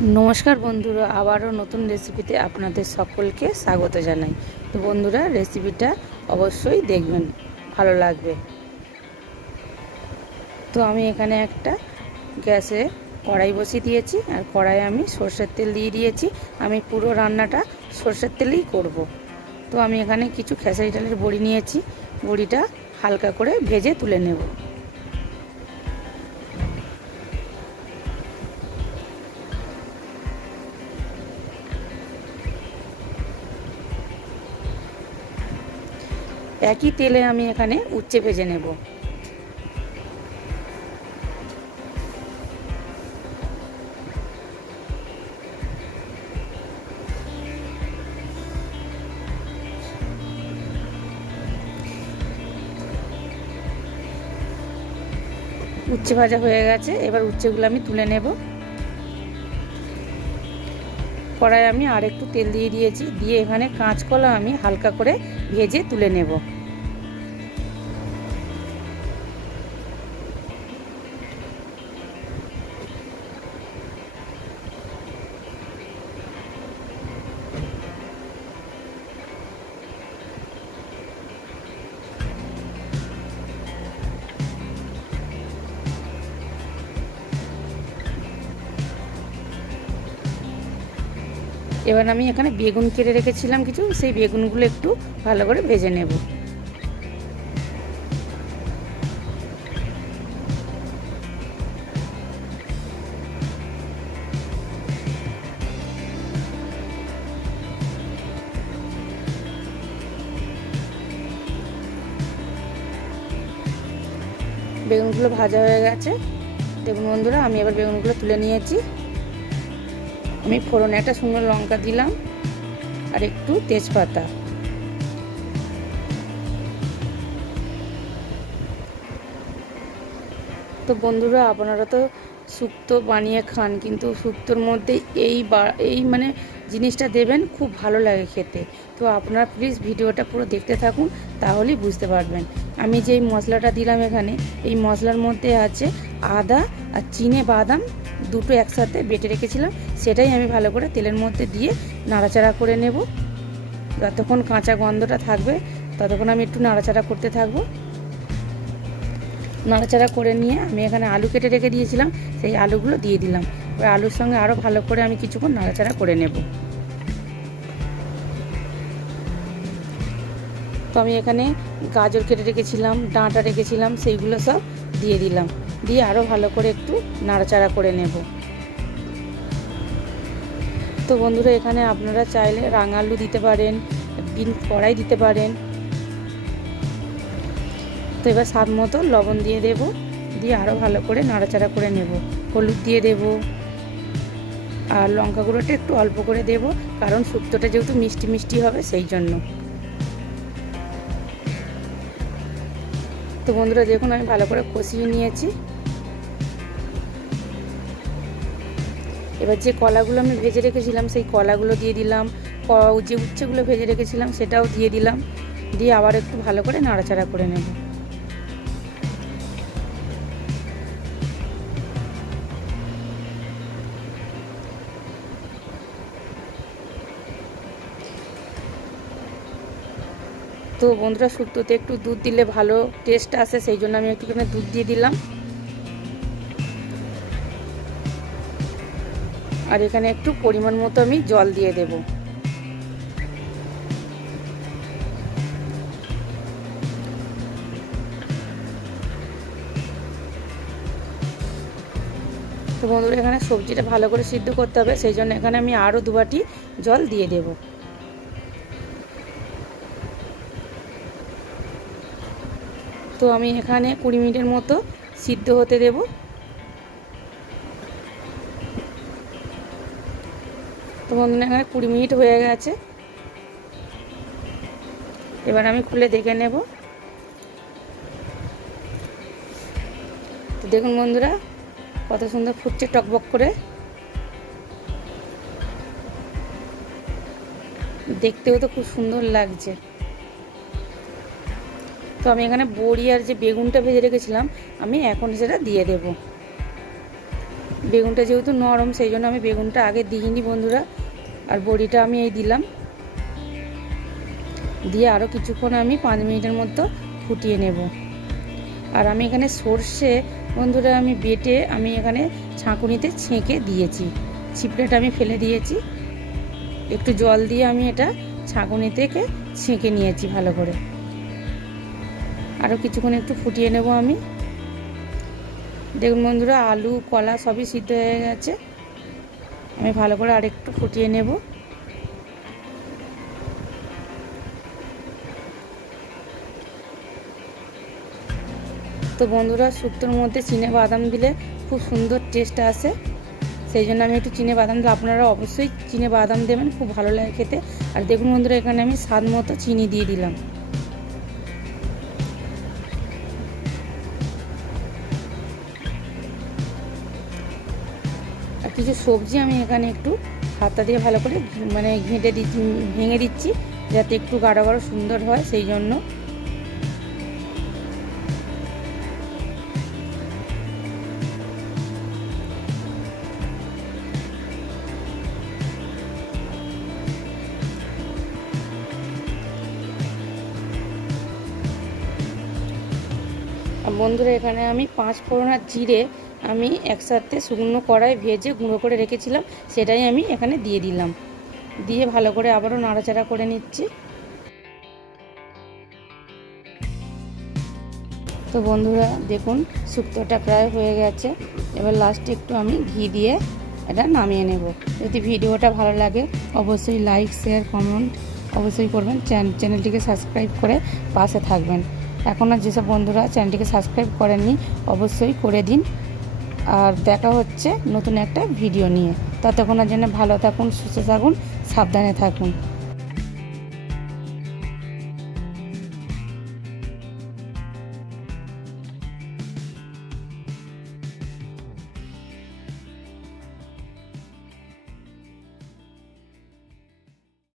नमस्कार बंधुरा आबारो नतून रेसिपिते आपनादेर सकलके स्वागत जानाई। तो बंधुरा रेसिपिटा अवश्यई देखबेन, भालो लागबे। तो आमी एखाने एकटा ग्यासे कड़ाई बसिए दिएछि और कड़ाइये आमी सर्षेर तेल दिए दिएछि। आमी पुरो रान्नाटा सर्षेर तेलेई करब। तो आमी एखाने किछु खेसारि डालेर बड़ि निएछि, बड़िटा हालका करे भेजे तुले नेब। एक ही तेले आमी एखाने उच्चे भेजे नेब। उच्चे भाजा हो गेছে, এবার উচ্ছেগুলো আমি তুলে নেব। কড়াইয়ে আমি আর একটু তেল দিয়ে দিয়েছি, দিয়ে এখানে কাঁচকলা আমি হালকা করে ভেজে তুলে নেব। এবার আমি এখানে বেগুন কেটে রেখেছিলাম কিছু, সেই বেগুনগুলো একটু ভালো করে ভেজে নেব। বেগুনগুলো ভাজা হয়ে গেছে। দেখুন বন্ধুরা, আমি এবার বেগুনগুলো তুলে নিয়েছি। আমি ফোড়নে একটা শুকনো লঙ্কা দিলাম আর একটু তেজপাতা। তো বন্ধুরা, আপনারা তো শুক্তো বানিয়ে খান, কিন্তু শুক্তোর মধ্যে এই মানে জিনিসটা দেবেন, খুব ভালো লাগে খেতে। তো আপনারা প্লিজ ভিডিওটা পুরো দেখতে থাকুন, তাহলেই বুঝতে পারবেন। আমি যেই মশলাটা দিলাম এখানে, এই মশলার মধ্যে আছে আদা আর চিনে বাদাম দুটো একসাথে বেটে রেখেছিলাম, সেটাই আমি ভালো করে তেলের মধ্যে দিয়ে নাড়াচাড়া করে নেব। যতক্ষণ কাঁচা গন্ধটা থাকবে ততক্ষণ আমি একটু নাড়াচাড়া করতে থাকবো। নাড়াচাড়া করে নিয়ে আমি এখানে আলু কেটে রেখে দিয়েছিলাম, সেই আলুগুলো দিয়ে দিলাম। ওই আলুর সঙ্গে আরও ভালো করে আমি কিছুক্ষণ নাড়াচাড়া করে নেব। তো আমি এখানে গাজর কেটে রেখেছিলাম, ডাঁটা রেখেছিলাম, সেইগুলো সব দিয়ে দিলাম। দিয়ে আরও ভালো করে একটু নাড়াচাড়া করে নেব। তো বন্ধুরা, এখানে আপনারা চাইলে রাঙা আলু দিতে পারেন, বিনস কড়াই দিতে পারেন। তো এবার স্বাদ মতো লবণ দিয়ে দেব, দিয়ে আরও ভালো করে নাড়াচাড়া করে নেব। হলুদ দিয়ে দেব আর লঙ্কা গুঁড়োটা একটু অল্প করে দেব, কারণ শুক্তোটা যেহেতু মিষ্টি মিষ্টি হবে সেই জন্য। তো বন্ধুরা দেখুন, আমি ভালো করে কষিয়ে নিয়েছি। এবার যে কলাগুলো আমি ভেজে রেখেছিলাম সেই কলাগুলো দিয়ে দিলাম, যে উচ্ছেগুলো ভেজে রেখেছিলাম সেটাও দিয়ে দিলাম, দিয়ে আবার একটু ভালো করে নাড়াচাড়া করে নেব। তো বন্ধুরা, শুক্তোতে একটু দুধ দিলে ভালো টেস্ট আসে, সেই জন্য আমি একটুখানি দুধ দিয়ে দিলাম। আর এখানে একটু পরিমাণ মতো আমি জল দিয়ে দেব। তো বন্ধুরা, এখানে সবজিটা ভালো করে সিদ্ধ করতে হবে, সেই জন্য এখানে আমি আরও 2 বাটি জল দিয়ে দেব। তো আমি এখানে 20 মিনিটের মতো সিদ্ধ হতে দেব। তো বন্ধুরা, এখানে 20 মিনিট হয়ে গেছে। এবার আমি খুলে দেখে নেব। তো দেখুন বন্ধুরা, কত সুন্দর ফুটছে টকবক করে, দেখতেও তো খুব সুন্দর লাগছে। তো আমি এখানে বড়ি আর যে বেগুনটা ভেজে রেখেছিলাম আমি এখন সেটা দিয়ে দেব। বেগুনটা যেহেতু নরম সেই জন্য আমি বেগুনটা আগে দিইনি বন্ধুরা। আর বড়িটা আমি এই দিলাম, দিয়ে আরও কিছুক্ষণ আমি 5 মিনিটের মতো ফুটিয়ে নেব। আর আমি এখানে সর্ষে বন্ধুরা আমি বেটে আমি এখানে ছাঁকুনিতে ছেঁকে দিয়েছি, ছিপড়েটা আমি ফেলে দিয়েছি, একটু জল দিয়ে আমি এটা ছাঁকুনি থেকে ছেঁকে নিয়েছি ভালো করে। আরও কিছুক্ষণ একটু ফুটিয়ে নেব আমি। দেখুন বন্ধুরা আলু কলা সবই সিদ্ধ হয়ে গেছে, আমি ভালো করে আরেকটু ফুটিয়ে নেব। তো বন্ধুরা শুক্তোর মধ্যে চিনেবাদাম দিলে খুব সুন্দর টেস্ট আসে, সেই জন্য আমি একটু চিনেবাদাম দিলে, আপনারা অবশ্যই চিনেবাদাম দেবেন, খুব ভালো লাগে খেতে। আর দেখুন বন্ধুরা এখানে আমি স্বাদ মতো চিনি দিয়ে দিলাম। আর কিছু সবজি আমি এখানে একটু হাতা দিয়ে ভালো করে মানে ভেঙে দিচ্ছি, যাতে একটু গাঢ় গাঢ় সুন্দর হয় সেই জন্য। বন্ধুরা এখানে আমি 5 ফোড়ন আর জিরে আমি একসাথে শুকনো কড়াই ভেজে গুঁড়ো করে রেখেছিলাম, সেটাই আমি এখানে দিয়ে দিলাম। দিয়ে ভালো করে আবারও নাড়াচাড়া করে নিচ্ছি। তো বন্ধুরা দেখুন শুক্তোটা প্রায় হয়ে গেছে, এবার লাস্টে একটু আমি ঘি দিয়ে এটা নামিয়ে নেব। যদি ভিডিওটা ভালো লাগে অবশ্যই লাইক শেয়ার কমেন্ট অবশ্যই করবেন, চ্যানেলটিকে সাবস্ক্রাইব করে পাশে থাকবেন। এখন আর যেসব বন্ধুরা চ্যানেলটিকে সাবস্ক্রাইব করেননি অবশ্যই করে দিন। আর দেখা হচ্ছে নতুন একটা ভিডিও নিয়ে, ততক্ষণের জন্য ভালো থাকুন, সুস্থ থাকুন, সাবধানে থাকুন।